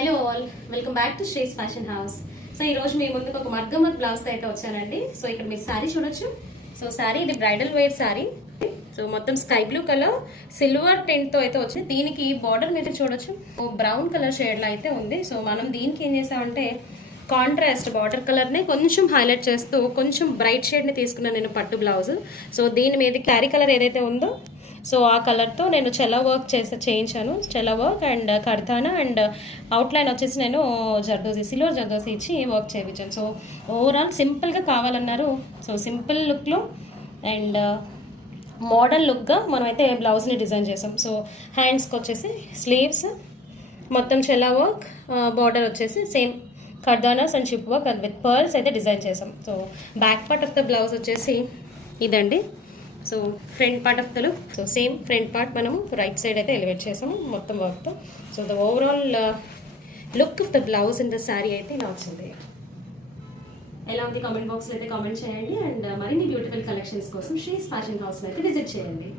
Hello all, welcome back to శ్రీస్ fashion house. So ఈ రోజు మీ ముందుకు ఒక మగ్గం వర్క్ బ్లౌజ్ అయితే వచ్చానండి. సో ఇక్కడ మీరు శారీ చూడొచ్చు. సో శారీ ఇది బ్రైడల్ వేర్ శారీ. సో మొత్తం sky blue colour silver tent తో అయితే వచ్చింది. దీనికి బార్డర్ మీద చూడొచ్చు బ్రౌన్ కలర్ షేడ్ లో అయితే ఉంది. సో మనం దీనికి ఏం చేసామంటే కాంట్రాస్ట్ బార్డర్ కలర్ ని కొంచెం హైలైట్ చేస్తూ కొంచెం బ్రైట్ షేడ్ ని తీసుకున్నాను నేను పట్టు బ్లౌజ్. సో దీని మీద క్యారీ కలర్ ఏదైతే ఉందో సో ఆ కలర్తో నేను చెలా వర్క్ చేయించాను. చెలా వర్క్ అండ్ కర్తానా అండ్ అవుట్లైన్ వచ్చేసి నేను జర్దోసి సిల్వర్ జర్దోసి ఇచ్చి వర్క్ చేయించాను. సో ఓవరాల్ సింపుల్గా కావాలన్నారు. సో సింపుల్ లుక్లో అండ్ మోడర్న్ లుక్గా మనమైతే బ్లౌజ్ని డిజైన్ చేసాం. సో హ్యాండ్స్కి వచ్చేసి స్లీవ్స్ మొత్తం చెలా వర్క్, బార్డర్ వచ్చేసి సేమ్ కర్దానాస్ and ship work and with pearls అయితే డిజైన్ చేసాం. So back part of the blouse వచ్చేసి ఇదండి. So front part of the look, so same front part మనము రైట్ సైడ్ అయితే ఎలివేట్ చేసాము మొత్తం వర్క్తో. So the overall look of the blouse in the sari అయితే ఇలా వచ్చింది. ఎలా ఉంది కామెంట్ బాక్స్లో అయితే కామెంట్ చేయండి. అండ్ మరిన్ని బ్యూటిఫుల్ కలెక్షన్స్ కోసం శ్రీస్ ఫ్యాషన్ హౌస్లో అయితే విజిట్ చేయండి.